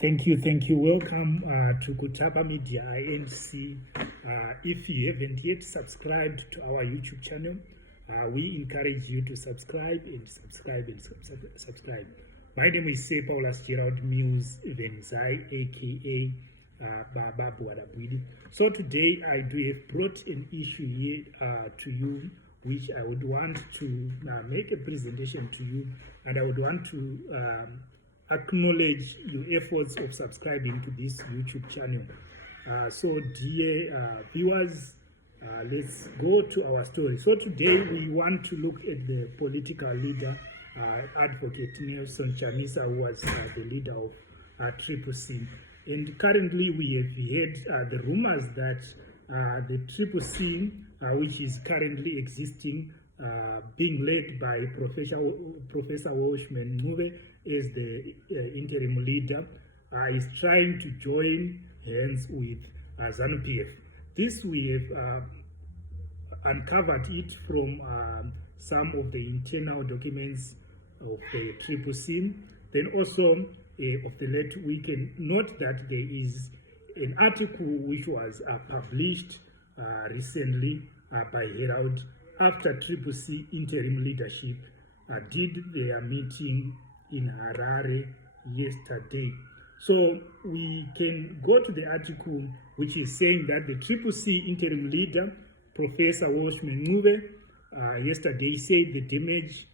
Thank you. Welcome to Kutapa Media INC. If you haven't yet subscribed to our YouTube channel, we encourage you to subscribe. My name is Paulus Gerald Muse Venzai, aka Baba Buadabwidi. So today I do have brought an issue here to you, which I would want to make a presentation to you, and I would want to acknowledge your efforts of subscribing to this YouTube channel. So dear viewers, let's go to our story. So today we want to look at the political leader, Advocate NeZanu Chamisa, who was the leader of CCC. And currently we have heard the rumors that the CCC, which is currently existing, being led by Professor Welshman Ncube as the interim leader, is trying to join hands with ZANU PF. This we have uncovered it from some of the internal documents of the CCC. Then also of the late, we can note that there is an article which was published recently by Herald after CCC interim leadership did their meeting in Harare yesterday. So we can go to the article which is saying that the CCC interim leader, Professor Welshman Ncube, yesterday said the damage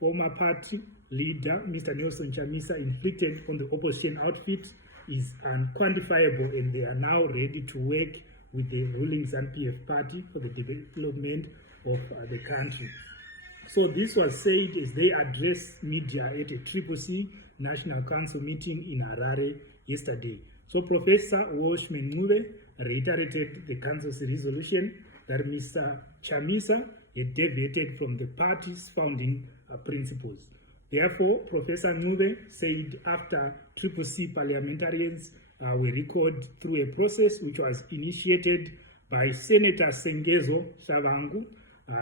former party leader, Mr. NeZanu Chamisa, inflicted on the opposition outfit is unquantifiable, and they are now ready to work with the ruling ZANU PF party for the development of the country. So this was said as they addressed media at a CCC National Council meeting in Harare yesterday. So Professor Welshman Ncube reiterated the council's resolution that Mr. Chamisa had deviated from the party's founding principles. Therefore, Professor Ncube said after CCC parliamentarians were recalled through a process which was initiated by Senator Sengezo Shavangu,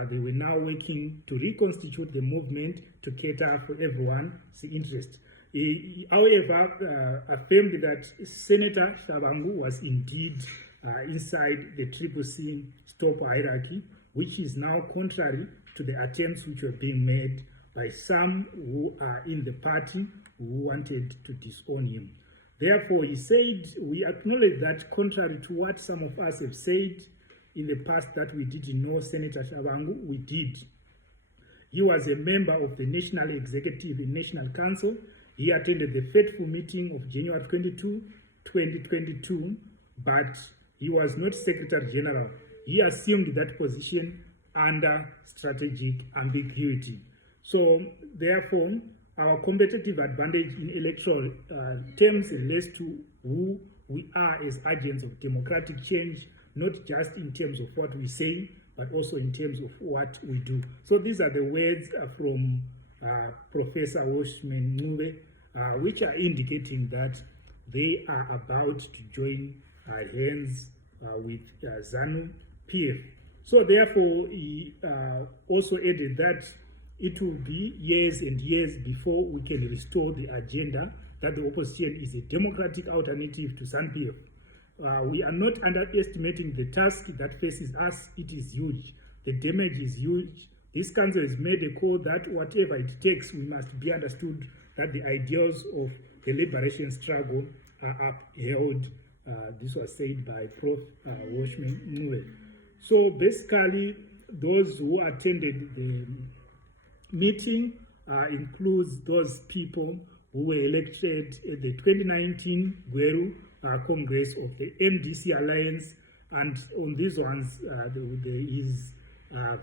they were now working to reconstitute the movement to cater for everyone's interest. He, however, affirmed that Senator Shavangu was indeed inside the CCC stop hierarchy, which is now contrary to the attempts which were being made by some who are in the party who wanted to disown him. Therefore, he said, we acknowledge that contrary to what some of us have said in the past that we didn't know Senator Shavangu, we did. He was a member of the National Executive and National Council. He attended the fateful meeting of January 22, 2022, but he was not Secretary General. He assumed that position under strategic ambiguity. So, therefore, our competitive advantage in electoral terms relates to who we are as agents of democratic change, not just in terms of what we say, but also in terms of what we do. So these are the words from Professor Welshman Ncube, which are indicating that they are about to join hands with ZANU PF. So therefore, he also added that it will be years and years before we can restore the agenda that the opposition is a democratic alternative to ZANU PF. We are not underestimating the task that faces us. It is huge. The damage is huge. This council has made a call that whatever it takes, we must be understood that the ideals of the liberation struggle are upheld. This was said by Prof. Welshman Ncube. So basically, those who attended the meeting includes those people who were elected at the 2019 Gweru Congress of the MDC Alliance, and on these ones there is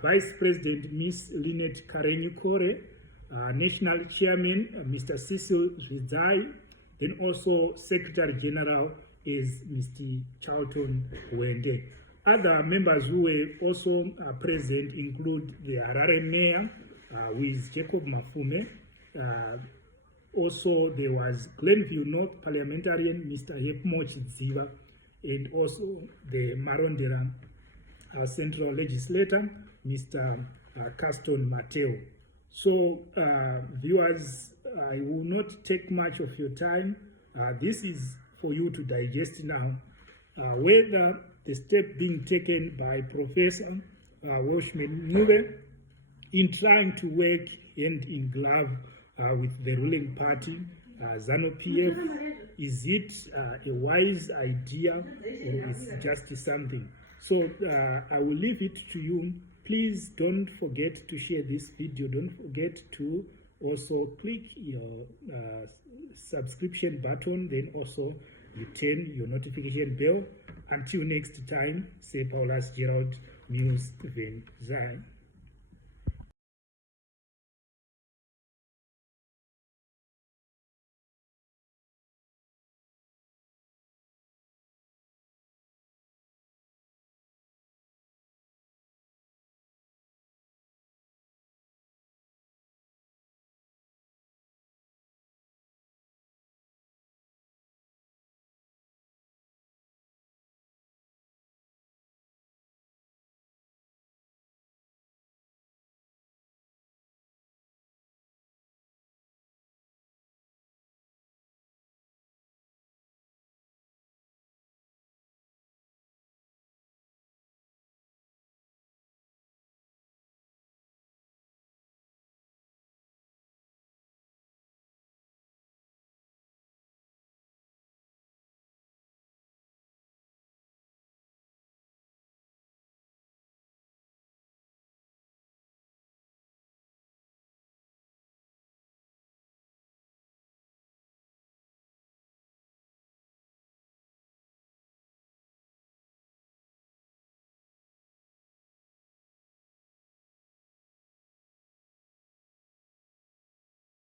Vice President Ms. Lynette Karenyi-Kore, National Chairman Mr. Cecil Rizai, then also Secretary General is Mr. Charlton Wende. Other members who were also present include the Harare Mayor, who is Jacob Mafume. Also, there was Glenview North parliamentarian, Mr. Hepmo Chidziva, and also the Marondera Central Legislator, Mr. Caston Mateo. So, viewers, I will not take much of your time. This is for you to digest now, whether the step being taken by Professor Welshman Ncube in trying to work hand in glove with the ruling party, ZANU PF, is it a wise idea, or is it just something? So I will leave it to you. Please don't forget to share this video. Don't forget to also click your subscription button, then also you turn your notification bell. Until next time, say Paulus Gerald News Venzai.